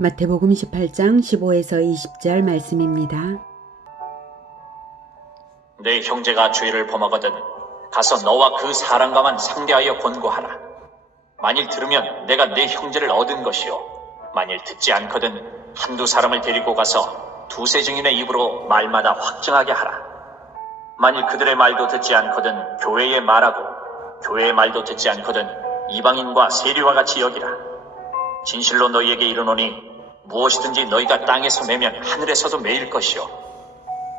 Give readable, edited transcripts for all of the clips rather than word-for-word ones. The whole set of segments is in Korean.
마태복음 18장 15에서 20절 말씀입니다. 내 형제가 죄를 범하거든 가서 너와 그 사람과만 상대하여 권고하라. 만일 들으면 내가 내 형제를 얻은 것이요, 만일 듣지 않거든 한두 사람을 데리고 가서 두세 증인의 입으로 말마다 확증하게 하라. 만일 그들의 말도 듣지 않거든 교회에 말하고, 교회의 말도 듣지 않거든 이방인과 세리와 같이 여기라. 진실로 너희에게 이르노니 무엇이든지 너희가 땅에서 매면 하늘에서도 매일 것이요,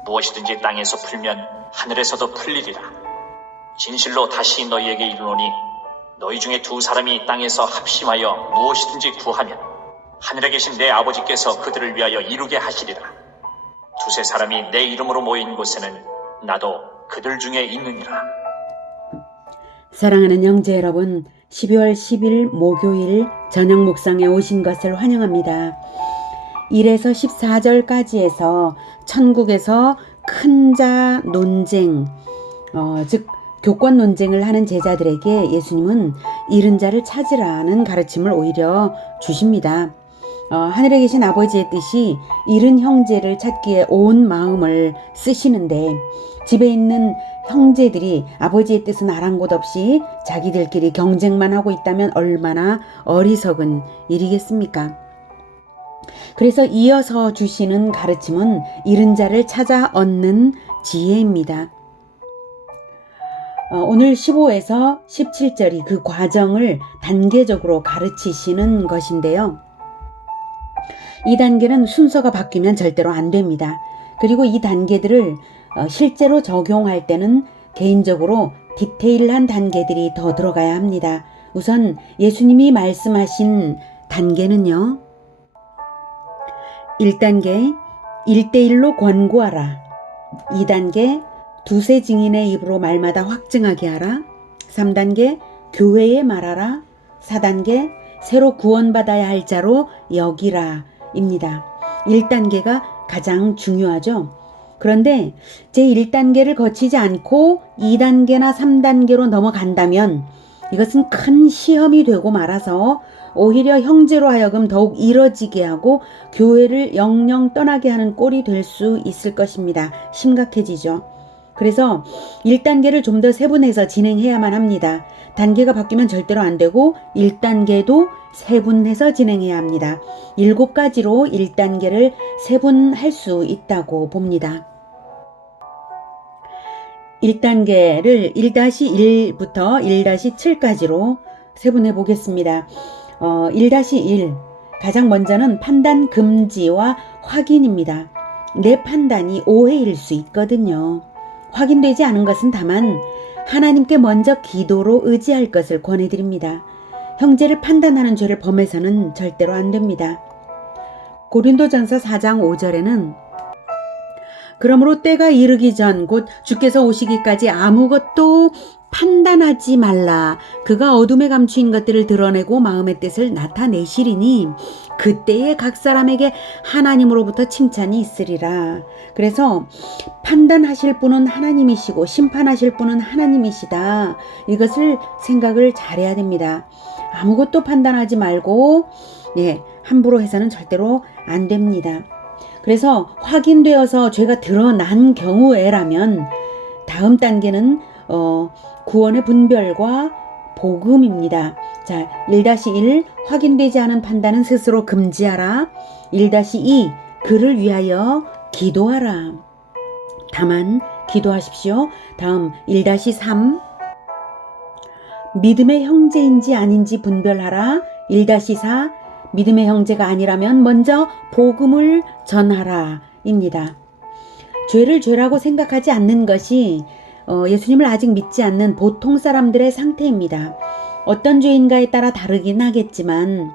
무엇이든지 땅에서 풀면 하늘에서도 풀리리라. 진실로 다시 너희에게 이르노니 너희 중에 두 사람이 땅에서 합심하여 무엇이든지 구하면 하늘에 계신 내 아버지께서 그들을 위하여 이루게 하시리라. 두세 사람이 내 이름으로 모인 곳에는 나도 그들 중에 있느니라. 사랑하는 형제 여러분, 12월 10일 목요일 저녁 묵상에 오신 것을 환영합니다. 1에서 14절까지에서 천국에서 큰 자 논쟁, 즉 교권 논쟁을 하는 제자들에게 예수님은 잃은 자를 찾으라는 가르침을 오히려 주십니다. 하늘에 계신 아버지의 뜻이 잃은 형제를 찾기에 온 마음을 쓰시는데, 집에 있는 형제들이 아버지의 뜻은 아랑곳 없이 자기들끼리 경쟁만 하고 있다면 얼마나 어리석은 일이겠습니까? 그래서 이어서 주시는 가르침은 잃은 자를 찾아 얻는 지혜입니다. 오늘 15에서 17절이 그 과정을 단계적으로 가르치시는 것인데요. 이 단계는 순서가 바뀌면 절대로 안 됩니다. 그리고 이 단계들을 실제로 적용할 때는 개인적으로 디테일한 단계들이 더 들어가야 합니다. 우선 예수님이 말씀하신 단계는요, 1단계 1대1로 권고하라, 2단계 두세 증인의 입으로 말마다 확증하게 하라, 3단계 교회에 말하라, 4단계 새로 구원받아야 할 자로 여기라 입니다. 1단계가 가장 중요하죠. 그런데 제1단계를 거치지 않고 2단계나 3단계로 넘어간다면 이것은 큰 시험이 되고 말아서 오히려 형제로 하여금 더욱 이뤄지게 하고 교회를 영영 떠나게 하는 꼴이 될 수 있을 것입니다. 심각해지죠. 그래서 1단계를 좀 더 세분해서 진행해야만 합니다. 단계가 바뀌면 절대로 안 되고 1단계도 세분해서 진행해야 합니다. 7가지로 1단계를 세분할 수 있다고 봅니다. 1단계를 1-1부터 1-7까지로 세분해 보겠습니다. 1-1, 가장 먼저는 판단 금지와 확인입니다. 내 판단이 오해일 수 있거든요. 확인되지 않은 것은 다만 하나님께 먼저 기도로 의지할 것을 권해드립니다. 형제를 판단하는 죄를 범해서는 절대로 안 됩니다. 고린도전서 4장 5절에는 그러므로 때가 이르기 전 곧 주께서 오시기까지 아무것도 판단하지 말라. 그가 어둠에 감추인 것들을 드러내고 마음의 뜻을 나타내시리니 그때에 각 사람에게 하나님으로부터 칭찬이 있으리라. 그래서 판단하실 분은 하나님이시고 심판하실 분은 하나님이시다. 이것을 생각을 잘해야 됩니다. 아무것도 판단하지 말고 함부로 해서는 절대로 안 됩니다. 그래서 확인되어서 죄가 드러난 경우에라면 다음 단계는 구원의 분별과 복음입니다. 자, 1-1 확인되지 않은 판단은 스스로 금지하라. 1-2 그를 위하여 기도하라. 다만 기도하십시오. 다음 1-3 믿음의 형제인지 아닌지 분별하라. 1-4 믿음의 형제가 아니라면 먼저 복음을 전하라 입니다. 죄를 죄라고 생각하지 않는 것이 예수님을 아직 믿지 않는 보통 사람들의 상태입니다. 어떤 죄인가에 따라 다르긴 하겠지만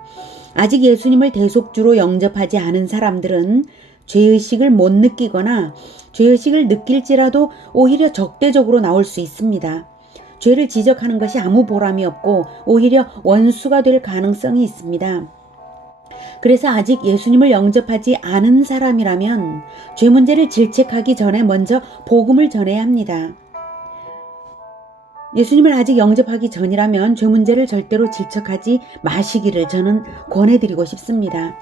아직 예수님을 대속주로 영접하지 않은 사람들은 죄의식을 못 느끼거나 죄의식을 느낄지라도 오히려 적대적으로 나올 수 있습니다. 죄를 지적하는 것이 아무 보람이 없고 오히려 원수가 될 가능성이 있습니다. 그래서 아직 예수님을 영접하지 않은 사람이라면 죄 문제를 질책하기 전에 먼저 복음을 전해야 합니다. 예수님을 아직 영접하기 전이라면 죄 문제를 절대로 질척하지 마시기를 저는 권해드리고 싶습니다.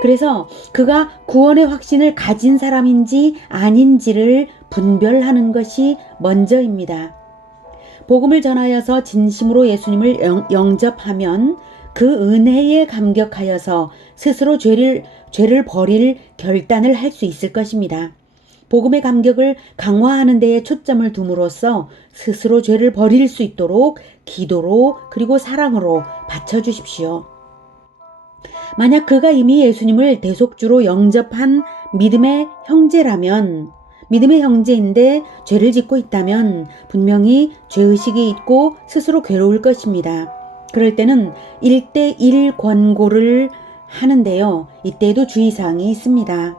그래서 그가 구원의 확신을 가진 사람인지 아닌지를 분별하는 것이 먼저입니다. 복음을 전하여서 진심으로 예수님을 영접하면 그 은혜에 감격하여서 스스로 죄를 버릴 결단을 할 수 있을 것입니다. 복음의 감격을 강화하는 데에 초점을 둠으로써 스스로 죄를 버릴 수 있도록 기도로 그리고 사랑으로 받쳐주십시오. 만약 그가 이미 예수님을 대속주로 영접한 믿음의 형제라면, 믿음의 형제인데 죄를 짓고 있다면 분명히 죄의식이 있고 스스로 괴로울 것입니다. 그럴 때는 1대1 권고를 하는데요. 이때에도 주의사항이 있습니다.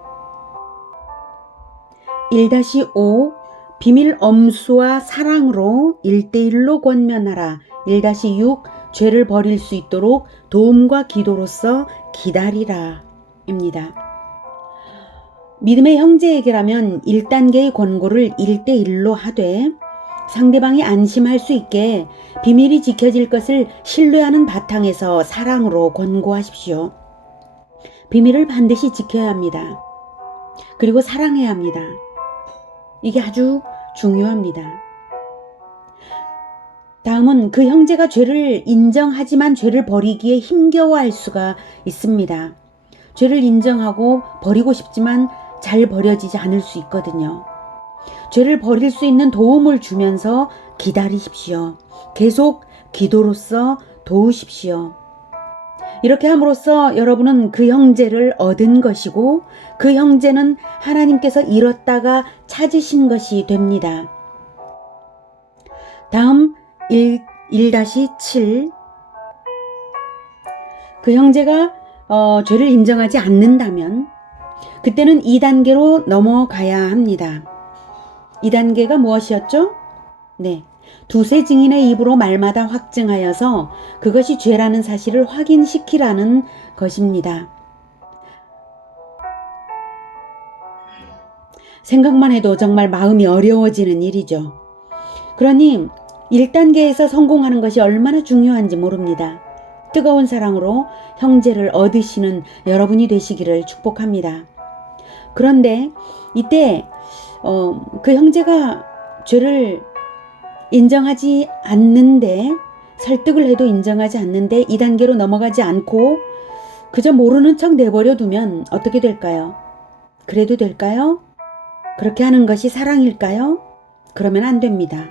1-5 비밀 엄수와 사랑으로 1대1로 권면하라. 1-6 죄를 버릴 수 있도록 도움과 기도로서 기다리라 입니다. 믿음의 형제에게라면 1단계의 권고를 1대1로 하되 상대방이 안심할 수 있게 비밀이 지켜질 것을 신뢰하는 바탕에서 사랑으로 권고하십시오. 비밀을 반드시 지켜야 합니다. 그리고 사랑해야 합니다. 이게 아주 중요합니다. 다음은 그 형제가 죄를 인정하지만 죄를 버리기에 힘겨워할 수가 있습니다. 죄를 인정하고 버리고 싶지만 잘 버려지지 않을 수 있거든요. 죄를 버릴 수 있는 도움을 주면서 기다리십시오. 계속 기도로서 도우십시오. 이렇게 함으로써 여러분은 그 형제를 얻은 것이고 그 형제는 하나님께서 잃었다가 찾으신 것이 됩니다. 다음 1-7 그 형제가 죄를 인정하지 않는다면 그때는 2단계로 넘어가야 합니다. 2단계가 무엇이었죠? 네, 두세 증인의 입으로 말마다 확증하여서 그것이 죄라는 사실을 확인시키라는 것입니다. 생각만 해도 정말 마음이 어려워지는 일이죠. 그러니 1단계에서 성공하는 것이 얼마나 중요한지 모릅니다. 뜨거운 사랑으로 형제를 얻으시는 여러분이 되시기를 축복합니다. 그런데 이때 그 형제가 죄를 인정하지 않는데, 설득을 해도 인정하지 않는데 2단계로 넘어가지 않고 그저 모르는 척 내버려 두면 어떻게 될까요? 그래도 될까요? 그렇게 하는 것이 사랑일까요? 그러면 안 됩니다.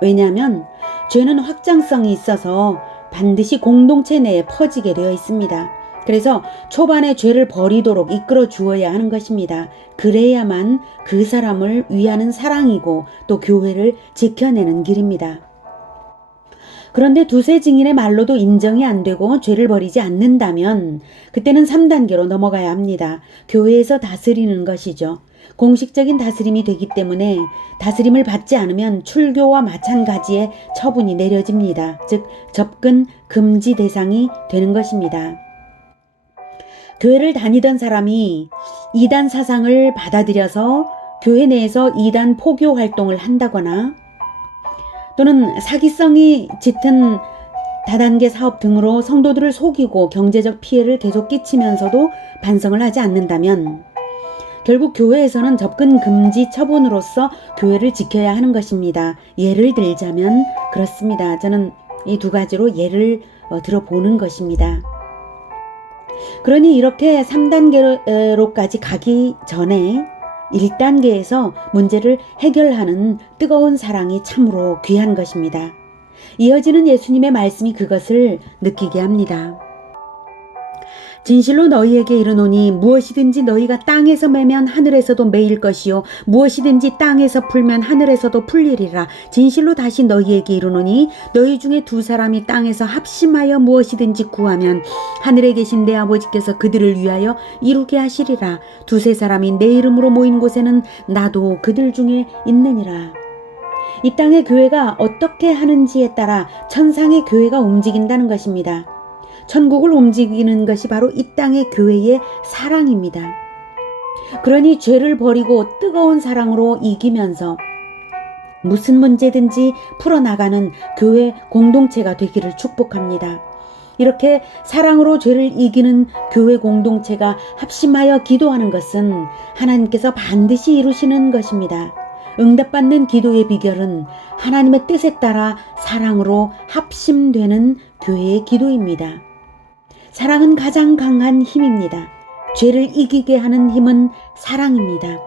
왜냐하면 죄는 확장성이 있어서 반드시 공동체 내에 퍼지게 되어 있습니다. 그래서 초반에 죄를 버리도록 이끌어 주어야 하는 것입니다. 그래야만 그 사람을 위하는 사랑이고 또 교회를 지켜내는 길입니다. 그런데 두세 증인의 말로도 인정이 안 되고 죄를 버리지 않는다면 그때는 3단계로 넘어가야 합니다. 교회에서 다스리는 것이죠. 공식적인 다스림이 되기 때문에 다스림을 받지 않으면 출교와 마찬가지의 처분이 내려집니다. 즉 접근 금지 대상이 되는 것입니다. 교회를 다니던 사람이 이단 사상을 받아들여서 교회 내에서 이단 포교 활동을 한다거나 또는 사기성이 짙은 다단계 사업 등으로 성도들을 속이고 경제적 피해를 계속 끼치면서도 반성을 하지 않는다면 결국 교회에서는 접근 금지 처분으로서 교회를 지켜야 하는 것입니다. 예를 들자면 그렇습니다. 저는 이 두 가지로 예를 들어보는 것입니다. 그러니 이렇게 3단계로까지 가기 전에 1단계에서 문제를 해결하는 뜨거운 사랑이 참으로 귀한 것입니다. 이어지는 예수님의 말씀이 그것을 느끼게 합니다. 진실로 너희에게 이르노니 무엇이든지 너희가 땅에서 매면 하늘에서도 매일 것이요 무엇이든지 땅에서 풀면 하늘에서도 풀리리라. 진실로 다시 너희에게 이르노니 너희 중에 두 사람이 땅에서 합심하여 무엇이든지 구하면 하늘에 계신 내 아버지께서 그들을 위하여 이루게 하시리라. 두세 사람이 내 이름으로 모인 곳에는 나도 그들 중에 있느니라. 이 땅의 교회가 어떻게 하는지에 따라 천상의 교회가 움직인다는 것입니다. 천국을 움직이는 것이 바로 이 땅의 교회의 사랑입니다. 그러니 죄를 버리고 뜨거운 사랑으로 이기면서 무슨 문제든지 풀어나가는 교회 공동체가 되기를 축복합니다. 이렇게 사랑으로 죄를 이기는 교회 공동체가 합심하여 기도하는 것은 하나님께서 반드시 이루시는 것입니다. 응답받는 기도의 비결은 하나님의 뜻에 따라 사랑으로 합심되는 교회의 기도입니다. 사랑은 가장 강한 힘입니다. 죄를 이기게 하는 힘은 사랑입니다.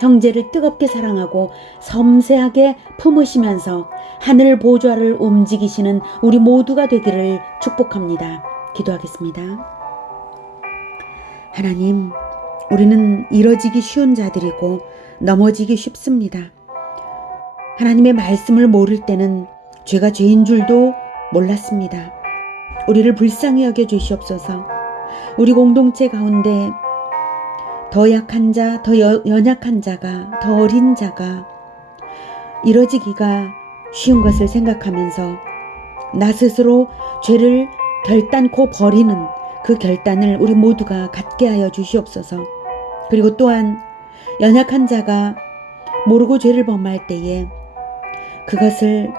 형제를 뜨겁게 사랑하고 섬세하게 품으시면서 하늘 보좌를 움직이시는 우리 모두가 되기를 축복합니다. 기도하겠습니다. 하나님, 우리는 이뤄지기 쉬운 자들이고 넘어지기 쉽습니다. 하나님의 말씀을 모를 때는 죄가 죄인 줄도 몰랐습니다. 우리를 불쌍히 여겨 주시옵소서. 우리 공동체 가운데 더 약한 자, 더 연약한 자가, 더 어린 자가 이뤄지기가 쉬운 것을 생각하면서 나 스스로 죄를 결단코 버리는 그 결단을 우리 모두가 갖게 하여 주시옵소서. 그리고 또한 연약한 자가 모르고 죄를 범할 때에 그것을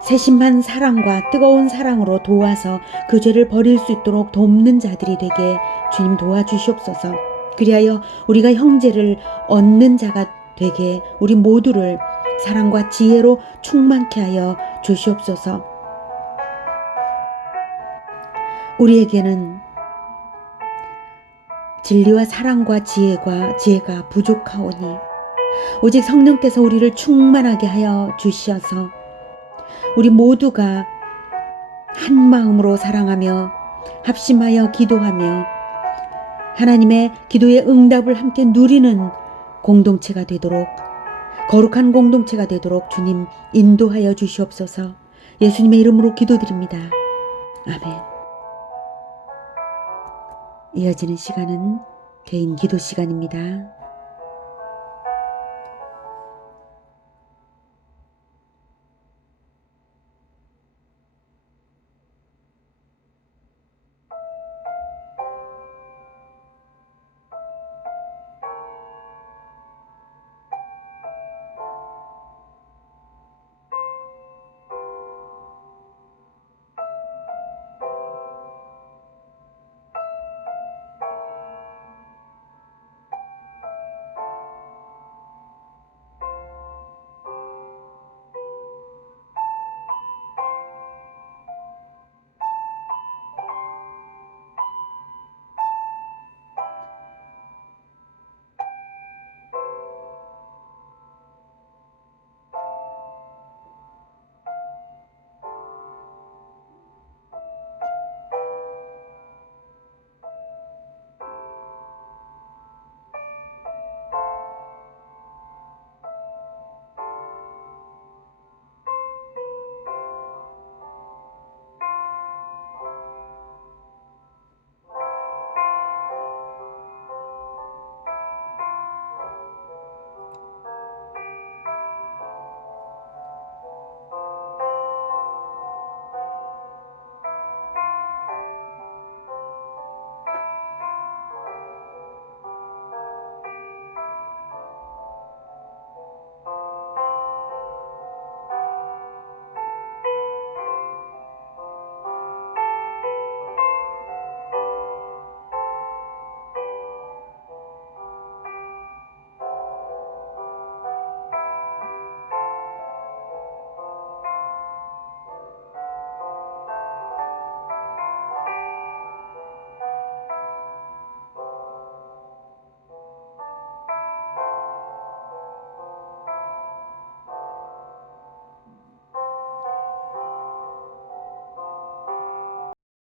세심한 사랑과 뜨거운 사랑으로 도와서 그 죄를 버릴 수 있도록 돕는 자들이 되게 주님 도와주시옵소서. 그리하여 우리가 형제를 얻는 자가 되게 우리 모두를 사랑과 지혜로 충만케 하여 주시옵소서. 우리에게는 진리와 사랑과 지혜가 부족하오니 오직 성령께서 우리를 충만하게 하여 주시어서 우리 모두가 한 마음으로 사랑하며 합심하여 기도하며 하나님의 기도의 응답을 함께 누리는 공동체가 되도록, 거룩한 공동체가 되도록 주님 인도하여 주시옵소서. 예수님의 이름으로 기도드립니다. 아멘. 이어지는 시간은 개인 기도 시간입니다.